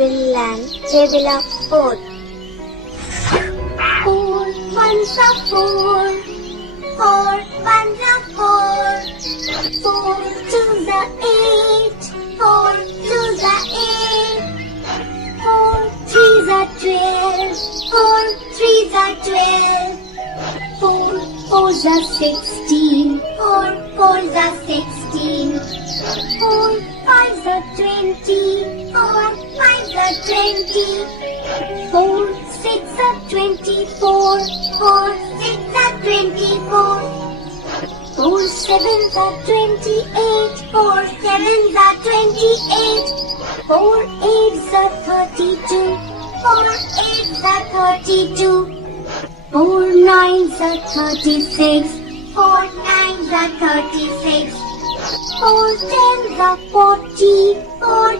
Bill and Jebila 4. 4 ones are 4. 4 ones are 4. 4 twos are 8. 4 twos are 8. 4 threes are 12. 4 threes are 12. 4 fours are 16. 4 fours are 16. 4 fives are 20. 4 fives are 20. 4 six are 24. 4 six are 24. 4 sevens are 28. 4 sevens are 28. 4 eights are 32. 4 eights are 32. 4 nines are 36. 4 nines are 36. 4 tens are 40. 4